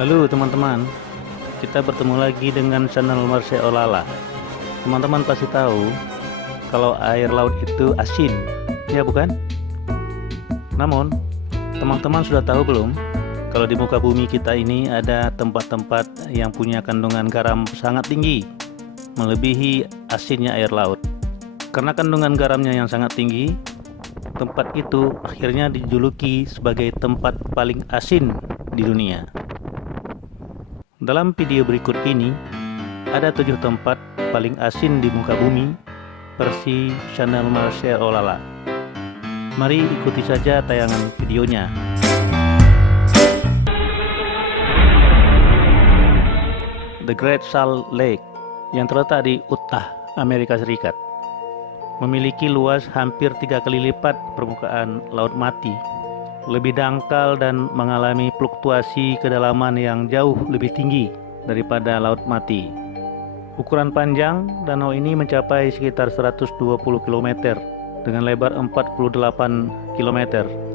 Halo teman-teman, kita bertemu lagi dengan channel Marsha Olala. Teman-teman pasti tahu kalau air laut itu asin, ya bukan? Namun, teman-teman sudah tahu belum kalau di muka bumi kita ini ada tempat-tempat yang punya kandungan garam sangat tinggi, melebihi asinnya air laut. Karena kandungan garamnya yang sangat tinggi, tempat itu akhirnya dijuluki sebagai tempat paling asin di dunia. Dalam video berikut ini, ada 7 tempat paling asin di muka bumi versi channel Marsha Olala. Mari ikuti saja tayangan videonya. The Great Salt Lake yang terletak di Utah, Amerika Serikat, memiliki luas hampir 3 kali lipat permukaan Laut Mati, lebih dangkal dan mengalami fluktuasi kedalaman yang jauh lebih tinggi daripada Laut Mati. Ukuran panjang danau ini mencapai sekitar 120 km dengan lebar 48 km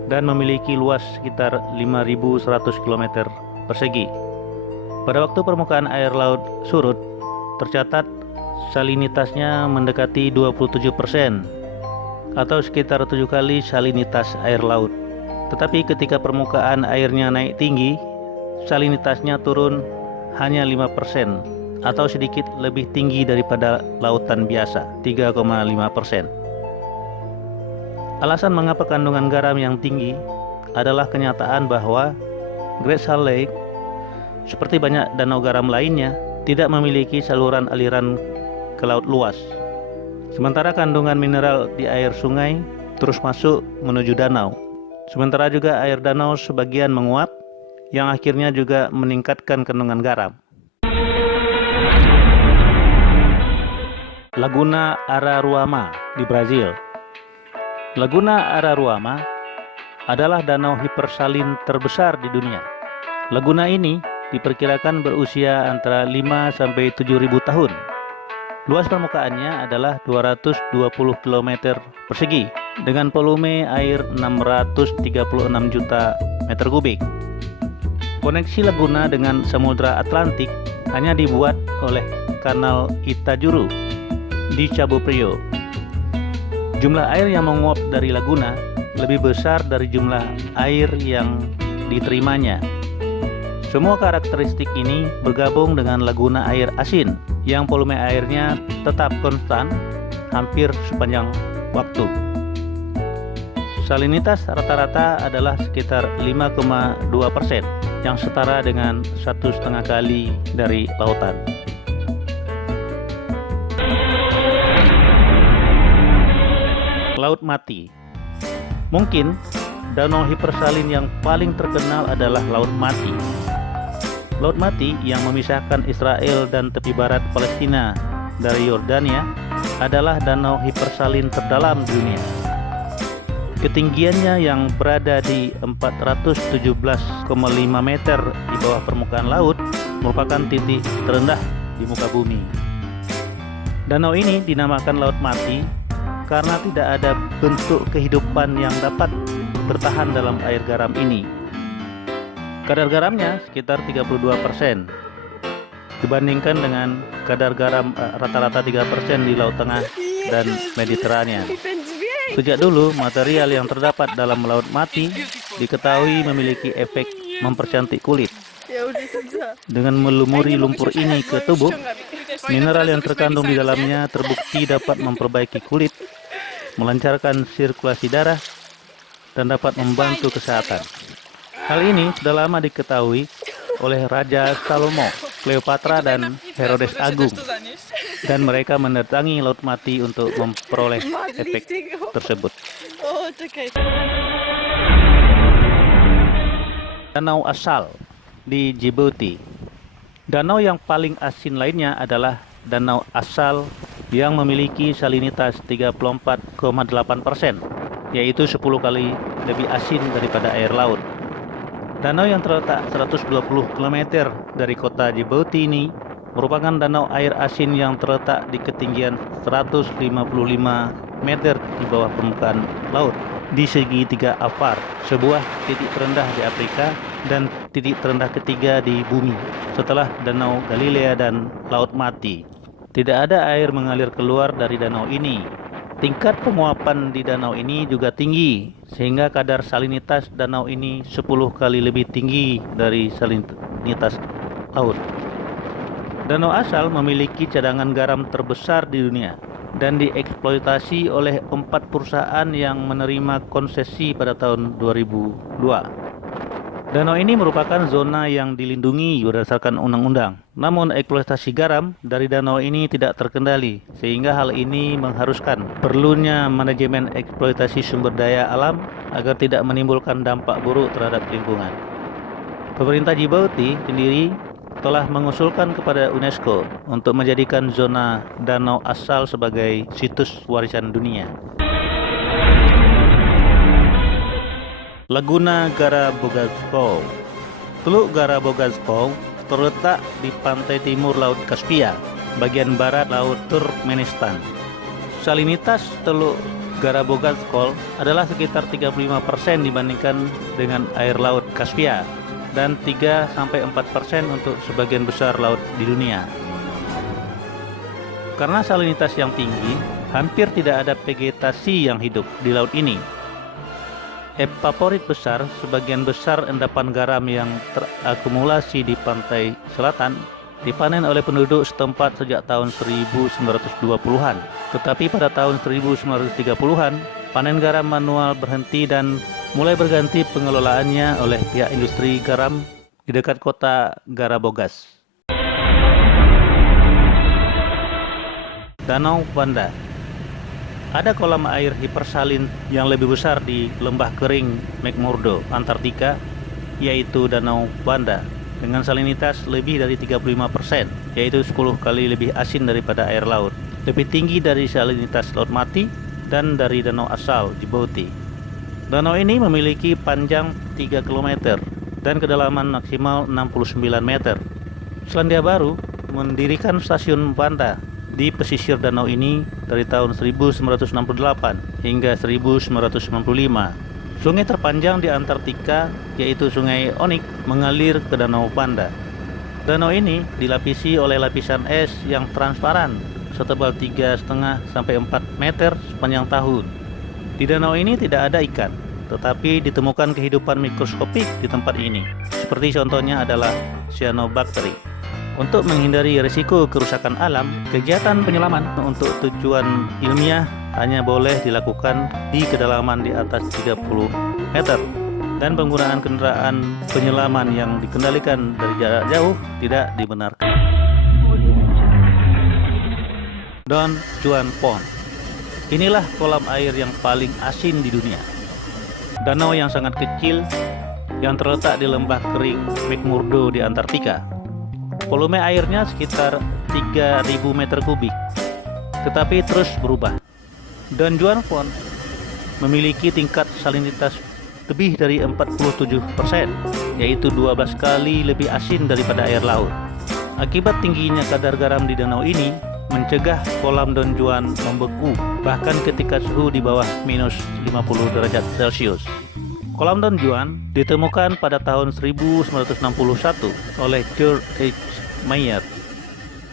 dan memiliki luas sekitar 5.100 km persegi. Pada waktu permukaan air laut surut, tercatat salinitasnya mendekati 27% atau sekitar 7 kali salinitas air laut. Tetapi ketika permukaan airnya naik tinggi, salinitasnya turun hanya 5% atau sedikit lebih tinggi daripada lautan biasa, 3,5%. Alasan mengapa kandungan garam yang tinggi adalah kenyataan bahwa Great Salt Lake, seperti banyak danau garam lainnya, tidak memiliki saluran aliran ke laut luas. Sementara kandungan mineral di air sungai terus masuk menuju danau. Sementara juga air danau sebagian menguap, yang akhirnya juga meningkatkan kandungan garam. Laguna Araruama di Brazil. Laguna Araruama adalah danau hipersalin terbesar di dunia. Laguna ini diperkirakan berusia antara 5 sampai 7.000 tahun. Luas permukaannya adalah 220 km persegi dengan volume air 636 juta meter kubik. Koneksi laguna dengan Samudra Atlantik hanya dibuat oleh Kanal Itajuru di Cabo Frio. Jumlah air yang menguap dari laguna lebih besar dari jumlah air yang diterimanya. Semua karakteristik ini bergabung dengan laguna air asin yang volume airnya tetap konstan hampir sepanjang waktu. Salinitas rata-rata adalah sekitar 5,2%, yang setara dengan 1,5 kali dari lautan. Laut Mati. Mungkin danau hipersalin yang paling terkenal adalah Laut Mati. Laut Mati yang memisahkan Israel dan tepi barat Palestina dari Yordania adalah danau hipersalin terdalam di dunia. Ketinggiannya yang berada di 417,5 meter di bawah permukaan laut merupakan titik terendah di muka bumi. Danau ini dinamakan Laut Mati karena tidak ada bentuk kehidupan yang dapat bertahan dalam air garam ini. Kadar garamnya sekitar 32% dibandingkan dengan kadar garam rata-rata 3% di Laut Tengah dan Mediterania. Sejak dulu, material yang terdapat dalam Laut Mati diketahui memiliki efek mempercantik kulit. Dengan melumuri lumpur ini ke tubuh, mineral yang terkandung di dalamnya terbukti dapat memperbaiki kulit, melancarkan sirkulasi darah, dan dapat membantu kesehatan. Hal ini sudah lama diketahui oleh Raja Salomo, Cleopatra, dan Herodes Agung, dan mereka mendatangi Laut Mati untuk memperoleh efek tersebut. Danau Asal di Djibouti. Danau yang paling asin lainnya adalah Danau Asal yang memiliki salinitas 34,8%, yaitu 10 kali lebih asin daripada air laut. Danau yang terletak 120 km dari kota Djibouti ini merupakan danau air asin yang terletak di ketinggian 155 meter di bawah permukaan laut di segitiga Afar, sebuah titik terendah di Afrika dan titik terendah ketiga di bumi setelah Danau Galilea dan Laut Mati. Tidak ada air mengalir keluar dari danau ini. Tingkat penguapan di danau ini juga tinggi, sehingga kadar salinitas danau ini 10 kali lebih tinggi dari salinitas laut. Danau Asal memiliki cadangan garam terbesar di dunia dan dieksploitasi oleh 4 perusahaan yang menerima konsesi pada tahun 2002. Danau ini merupakan zona yang dilindungi berdasarkan undang-undang. Namun eksploitasi garam dari danau ini tidak terkendali, sehingga hal ini mengharuskan perlunya manajemen eksploitasi sumber daya alam agar tidak menimbulkan dampak buruk terhadap lingkungan. Pemerintah Djibouti sendiri telah mengusulkan kepada UNESCO untuk menjadikan zona Danau Asal sebagai situs warisan dunia. Laguna Garabogazskoye. Teluk Garabogazskoye terletak di pantai timur Laut Kaspia, bagian barat Laut Turkmenistan. Salinitas Teluk Garabogazskoye adalah sekitar 35% dibandingkan dengan air Laut Kaspia dan 3-4% untuk sebagian besar laut di dunia. Karena salinitas yang tinggi, hampir tidak ada vegetasi yang hidup di laut ini. Evaporit besar, sebagian besar endapan garam yang terakumulasi di pantai selatan dipanen oleh penduduk setempat sejak tahun 1920-an. Tetapi pada tahun 1930-an, panen garam manual berhenti dan mulai berganti pengelolaannya oleh pihak industri garam di dekat kota Garabogaz. Danau Vanda. Ada kolam air hipersalin yang lebih besar di lembah kering McMurdo, Antartika, yaitu Danau Vanda, dengan salinitas lebih dari 35%, yaitu 10 kali lebih asin daripada air laut, lebih tinggi dari salinitas Laut Mati dan dari Danau Asal Djibouti. Danau ini memiliki panjang 3 km dan kedalaman maksimal 69 meter. Selandia Baru mendirikan stasiun Vanda di pesisir danau ini dari tahun 1968 hingga 1995. Sungai terpanjang di Antartika yaitu Sungai Onik mengalir ke Danau Vanda. Danau ini dilapisi oleh lapisan es yang transparan setebal 3,5 sampai 4 meter sepanjang tahun. Di danau ini tidak ada ikan, tetapi ditemukan kehidupan mikroskopik di tempat ini. Seperti contohnya adalah cyanobacteria. Untuk menghindari risiko kerusakan alam, kegiatan penyelaman untuk tujuan ilmiah hanya boleh dilakukan di kedalaman di atas 30 meter dan penggunaan kendaraan penyelaman yang dikendalikan dari jarak jauh tidak dibenarkan. Don Juan Pond. Inilah kolam air yang paling asin di dunia. Danau yang sangat kecil yang terletak di lembah kering McMurdo di Antartika. Volume airnya sekitar 3.000 meter kubik, tetapi terus berubah. Don Juan Pond memiliki tingkat salinitas lebih dari 47%, yaitu 12 kali lebih asin daripada air laut. Akibat tingginya kadar garam di danau ini, mencegah kolam Don Juan membeku, bahkan ketika suhu di bawah minus 50 derajat Celcius. Kolam Don Juan ditemukan pada tahun 1961 oleh George H. Meyer.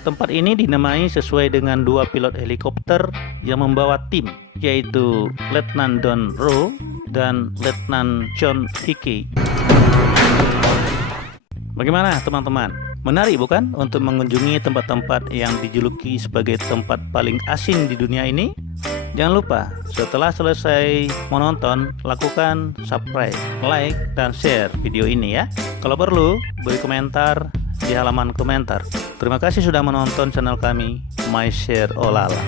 Tempat ini dinamai sesuai dengan 2 pilot helikopter yang membawa tim, yaitu Letnan Don Rowe dan Letnan John Hickey. Bagaimana teman-teman? Menarik bukan untuk mengunjungi tempat-tempat yang dijuluki sebagai tempat paling asing di dunia ini? Jangan lupa setelah selesai menonton, lakukan subscribe, like, dan share video ini ya. Kalau perlu, beri komentar di halaman komentar. Terima kasih sudah menonton channel kami, My Share Olala.